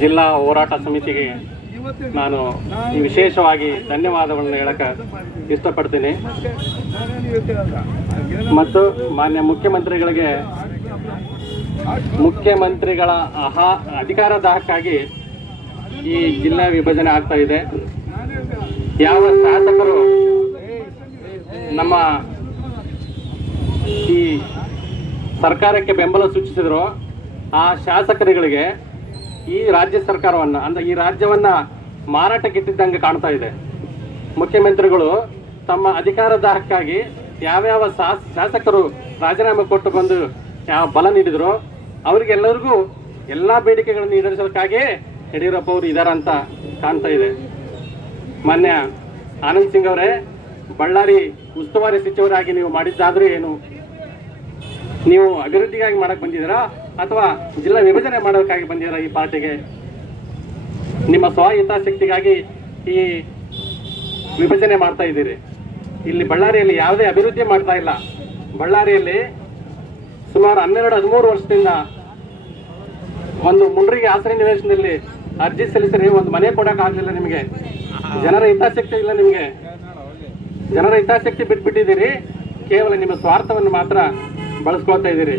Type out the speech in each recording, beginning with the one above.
ಜಿಲ್ಲಾ ಹೋರಾಟ ಸಮಿತಿಗೆ ನಾನು ವಿಶೇಷವಾಗಿ ಧನ್ಯವಾದಗಳನ್ನು ಹೇಳಕ್ಕೆ ಇಷ್ಟಪಡ್ತೀನಿ. ಮತ್ತು ಮಾನ್ಯ ಮುಖ್ಯಮಂತ್ರಿಗಳ ಅಧಿಕಾರ ದಾಹಕ್ಕಾಗಿ ಈ ಜಿಲ್ಲಾ ವಿಭಜನೆ ಆಗ್ತಾ ಇದೆ. ಯಾವ ಶಾಸಕರು ನಮ್ಮ ಈ ಸರ್ಕಾರಕ್ಕೆ ಬೆಂಬಲ ಸೂಚಿಸಿದ್ರು ಆ ಶಾಸಕರುಗಳಿಗೆ ಈ ರಾಜ್ಯ ಸರ್ಕಾರವನ್ನು ಅಂದರೆ ಈ ರಾಜ್ಯವನ್ನು ಮಾರಾಟಕ್ಕಿಟ್ಟಿದ್ದಂಗೆ ಕಾಣ್ತಾ ಇದೆ. ಮುಖ್ಯಮಂತ್ರಿಗಳು ತಮ್ಮ ಅಧಿಕಾರ ದಾಹಕ್ಕಾಗಿ ಯಾವ್ಯಾವ ಶಾಸಕರು ರಾಜೀನಾಮೆ ಕೊಟ್ಟು ಬಂದು ಯಾವ ಬಲ ನೀಡಿದ್ರು ಅವರಿಗೆಲ್ಲರಿಗೂ ಎಲ್ಲ ಬೇಡಿಕೆಗಳನ್ನು ಈಡೇರಿಸೋದಕ್ಕಾಗಿ ಯಡಿಯೂರಪ್ಪ ಅವರು ಇದ್ದಾರೆ ಅಂತ ಕಾಣ್ತಾ ಇದೆ. ಮಾನ್ಯ ಆನಂದ್ ಸಿಂಗ್ ಅವರೇ, ಬಳ್ಳಾರಿ ಉಸ್ತುವಾರಿ ಸಚಿವರಾಗಿ ನೀವು ಮಾಡಿದ್ದಾದರೂ ಏನು? ನೀವು ಅಭಿವೃದ್ಧಿಗಾಗಿ ಮಾಡಕ್ಕೆ ಬಂದಿದ್ದೀರಾ ಅಥವಾ ಜಿಲ್ಲಾ ವಿಭಜನೆ ಮಾಡೋದಕ್ಕಾಗಿ ಬಂದಿದ್ದೀರಾ? ಈ ಪಾರ್ಟಿಗೆ ನಿಮ್ಮ ಸ್ವಹಿತಾಸಕ್ತಿಗಾಗಿ ಈ ವಿಭಜನೆ ಮಾಡ್ತಾ ಇದ್ದೀರಿ. ಇಲ್ಲಿ ಬಳ್ಳಾರಿಯಲ್ಲಿ ಯಾವುದೇ ಅಭಿವೃದ್ಧಿ ಮಾಡ್ತಾ ಇಲ್ಲ. ಬಳ್ಳಾರಿಯಲ್ಲಿ ಸುಮಾರು 12-13 ವರ್ಷದಿಂದ ಒಂದು ಮುಂಡ್ರಿಗೆ ಆಶ್ರಯ ನಿವೇಶನದಲ್ಲಿ ಅರ್ಜಿ ಸಲ್ಲಿಸಿರಿ, ಒಂದು ಮನೆ ಕೊಡೋಕ್ಕಾಗಲಿಲ್ಲ. ನಿಮಗೆ ಜನರ ಹಿತಾಸಕ್ತಿ ಇಲ್ಲ. ನಿಮಗೆ ಜನರ ಹಿತಾಸಕ್ತಿ ಬಿಟ್ಬಿಟ್ಟಿದ್ದೀರಿ. ಕೇವಲ ನಿಮ್ಮ ಸ್ವಾರ್ಥವನ್ನು ಮಾತ್ರ ಬಳಸ್ಕೊಳ್ತಾ ಇದ್ದೀರಿ.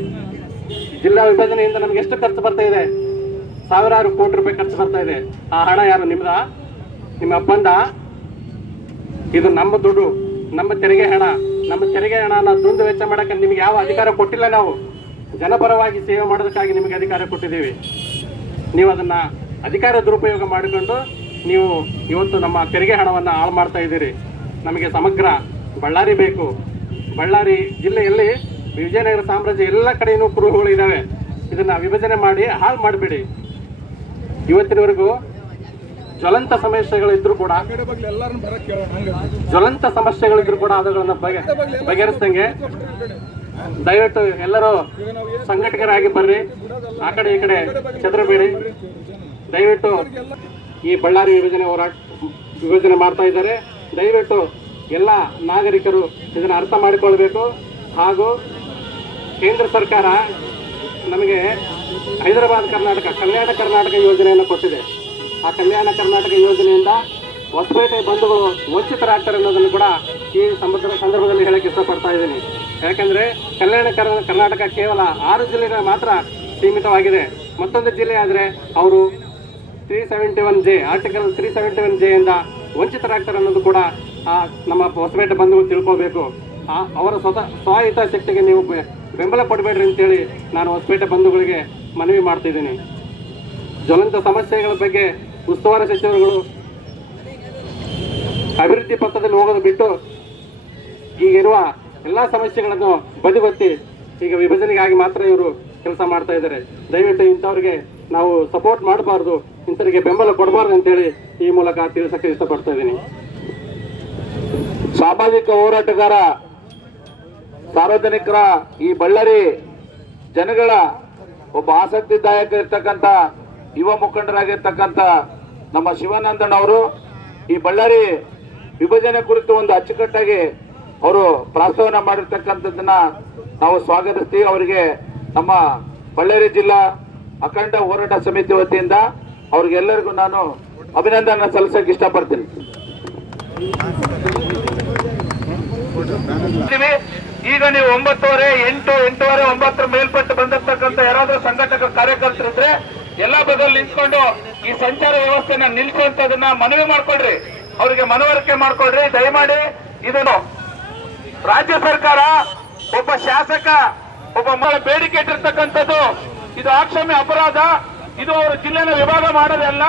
ಜಿಲ್ಲಾ ವಿಭಜನೆಯಿಂದ ನಮ್ಗೆ ಎಷ್ಟು ಖರ್ಚು ಬರ್ತಾ ಇದೆ? ಸಾವಿರಾರು ಕೋಟಿ ರೂಪಾಯಿ ಖರ್ಚು ಬರ್ತಾ ಇದೆ. ಆ ಹಣ ಯಾರು? ನಿಮ್ದ? ನಿಮ್ಮ ಅಪ್ಪಂದ? ಇದು ನಮ್ಮ ದುಡ್ಡು, ನಮ್ಮ ತೆರಿಗೆ ಹಣ. ನಮ್ಮ ತೆರಿಗೆ ಹಣನ ದುಂದು ವೆಚ್ಚ ಮಾಡೋಕ್ಕೆ ನಿಮ್ಗೆ ಯಾವ ಅಧಿಕಾರ ಕೊಟ್ಟಿಲ್ಲ. ನಾವು ಜನಪರವಾಗಿ ಸೇವೆ ಮಾಡೋದಕ್ಕಾಗಿ ನಿಮಗೆ ಅಧಿಕಾರ ಕೊಟ್ಟಿದ್ದೀವಿ. ನೀವು ಅದನ್ನು ಅಧಿಕಾರ ದುರುಪಯೋಗ ಮಾಡಿಕೊಂಡು ನೀವು ಇವತ್ತು ನಮ್ಮ ತೆರಿಗೆ ಹಣವನ್ನು ಹಾಳು ಮಾಡ್ತಾ ಇದ್ದೀರಿ. ನಮಗೆ ಸಮಗ್ರ ಬಳ್ಳಾರಿ ಬೇಕು. ಬಳ್ಳಾರಿ ಜಿಲ್ಲೆಯಲ್ಲಿ ವಿಜಯನಗರ ಸಾಮ್ರಾಜ್ಯ ಎಲ್ಲ ಕಡೆಯೂ ಕುರುಹುಗಳು ಇದ್ದಾವೆ. ಇದನ್ನು ವಿಭಜನೆ ಮಾಡಿ ಹಾಳು ಮಾಡಿಬಿಡಿ. ಇವತ್ತಿನವರೆಗೂ ಜ್ವಲಂತ ಸಮಸ್ಯೆಗಳಿದ್ರೂ ಕೂಡ ಅವುಗಳನ್ನು ಬಗೆಹರಿಸ್ದಂಗೆ ದಯವಿಟ್ಟು ಎಲ್ಲರೂ ಸಂಘಟಕರಾಗಿ ಬರ್ರಿ. ಆ ಕಡೆ ಈ ಕಡೆ ಚದರಬೇಡಿ. ದಯವಿಟ್ಟು ಈ ಬಳ್ಳಾರಿ ವಿಭಜನೆ ಮಾಡ್ತಾ ಇದ್ದಾರೆ. ದಯವಿಟ್ಟು ಎಲ್ಲ ನಾಗರಿಕರು ಇದನ್ನು ಅರ್ಥ ಮಾಡಿಕೊಳ್ಬೇಕು. ಹಾಗೂ ಕೇಂದ್ರ ಸರ್ಕಾರ ನಮಗೆ ಹೈದರಾಬಾದ್ ಕಲ್ಯಾಣ ಕರ್ನಾಟಕ ಯೋಜನೆಯನ್ನು ಕೊಟ್ಟಿದೆ. ಆ ಕಲ್ಯಾಣ ಕರ್ನಾಟಕ ಯೋಜನೆಯಿಂದ ಹೊಸಪೇಟೆ ಬಂಧುಗಳು ವಂಚಿತರಾಗ್ತಾರೆ ಅನ್ನೋದನ್ನು ಕೂಡ ಈ ಸಂದರ್ಭದಲ್ಲಿ ಹೇಳಕ್ಕೆ ಇಷ್ಟಪಡ್ತಾ ಇದ್ದೀನಿ. ಯಾಕಂದರೆ ಕಲ್ಯಾಣ ಕರ್ನಾಟಕ ಕೇವಲ 6 ಜಿಲ್ಲೆಗಳ ಮಾತ್ರ ಸೀಮಿತವಾಗಿದೆ. ಮತ್ತೊಂದು ಜಿಲ್ಲೆ ಆದರೆ ಅವರು 371J ಆರ್ಟಿಕಲ್ 371J ಇಂದ ವಂಚಿತರಾಗ್ತಾರೆ ಅನ್ನೋದು ಕೂಡ ನಮ್ಮ ಹೊಸಪೇಟೆ ಬಂಧುಗಳು ತಿಳ್ಕೋಬೇಕು. ಅವರ ಸ್ವಹಿತಾಸಕ್ತಿಗೆ ನೀವು ಬೆಂಬಲ ಕೊಡಬೇಡ್ರಿ ಅಂತೇಳಿ ನಾನು ಹೊಸಪೇಟೆ ಬಂಧುಗಳಿಗೆ ಮನವಿ ಮಾಡ್ತಿದ್ದೀನಿ. ಜ್ವಲಂತ ಸಮಸ್ಯೆಗಳ ಬಗ್ಗೆ ಉಸ್ತುವಾರಿ ಸಚಿವರುಗಳು ಅಭಿವೃದ್ಧಿ ಪಥದಲ್ಲಿ ಹೋಗೋದು ಬಿಟ್ಟು ಈಗಿರುವ ಎಲ್ಲ ಸಮಸ್ಯೆಗಳನ್ನು ಬದಿಗೊತ್ತಿ ಈಗ ವಿಭಜನೆಗಾಗಿ ಮಾತ್ರ ಇವರು ಕೆಲಸ ಮಾಡ್ತಾ ಇದ್ದಾರೆ. ದಯವಿಟ್ಟು ಇಂಥವ್ರಿಗೆ ನಾವು ಸಪೋರ್ಟ್ ಮಾಡಬಾರ್ದು, ಇಂಥವರಿಗೆ ಬೆಂಬಲ ಕೊಡಬಾರ್ದು ಅಂತೇಳಿ ಈ ಮೂಲಕ ತಿಳಿಸಕ್ಕೆ ಇಷ್ಟಪಡ್ತಾ ಇದ್ದೀನಿ. ಸಾಮಾಜಿಕ ಹೋರಾಟಗಾರ, ಸಾರ್ವಜನಿಕರ, ಈ ಬಳ್ಳಾರಿ ಜನಗಳ ಒಬ್ಬ ಆಸಕ್ತಿದಾಯಕ ಇರ್ತಕ್ಕಂಥ ಯುವ ಮುಖಂಡರಾಗಿರ್ತಕ್ಕಂಥ ನಮ್ಮ ಶಿವಾನಂದಣ್ಣ ಅವರು ಈ ಬಳ್ಳಾರಿ ವಿಭಜನೆ ಕುರಿತು ಒಂದು ಅಚ್ಚುಕಟ್ಟಾಗಿ ಅವರು ಪ್ರಸ್ತಾವನೆ ಮಾಡಿರ್ತಕ್ಕಂಥದ್ದನ್ನ ನಾವು ಸ್ವಾಗತಿಸ್ತೀವಿ. ಅವರಿಗೆ ನಮ್ಮ ಬಳ್ಳಾರಿ ಜಿಲ್ಲಾ ಅಖಂಡ ಹೋರಾಟ ಸಮಿತಿ ವತಿಯಿಂದ ಅವ್ರಿಗೆಲ್ಲರಿಗೂ ನಾನು ಅಭಿನಂದನೆ ಸಲ್ಲಿಸಕ್ಕೆ ಇಷ್ಟಪಡ್ತೀನಿ. ಈಗ ನೀವು 9:30, 8, 8:30, 9 ಮೇಲ್ಪಟ್ಟು ಬಂದಿರ್ತಕ್ಕಂಥ ಯಾರಾದ್ರೂ ಸಂಘಟಕ ಕಾರ್ಯಕರ್ತರಿದ್ರೆ ಎಲ್ಲ ಬದಲು ನಿಂತ್ಕೊಂಡು ಈ ಸಂಚಾರ ವ್ಯವಸ್ಥೆನ ನಿಲ್ಸುವಂತದನ್ನ ಮನವಿ ಮಾಡ್ಕೊಡ್ರಿ, ಅವರಿಗೆ ಮನವರಿಕೆ ಮಾಡ್ಕೊಡ್ರಿ. ದಯಮಾಡಿ ಇದನ್ನು ರಾಜ್ಯ ಸರ್ಕಾರ ಒಬ್ಬ ಶಾಸಕ ಒಬ್ಬ ಬೇಡಿಕೆ ಇಟ್ಟಿರ್ತಕ್ಕಂಥದ್ದು ಇದು ಆಕ್ಷಮ್ಯ ಅಪರಾಧ. ಇದು ಅವರು ಜಿಲ್ಲೆನ ವಿಭಾಗ ಮಾಡೋದಲ್ಲ.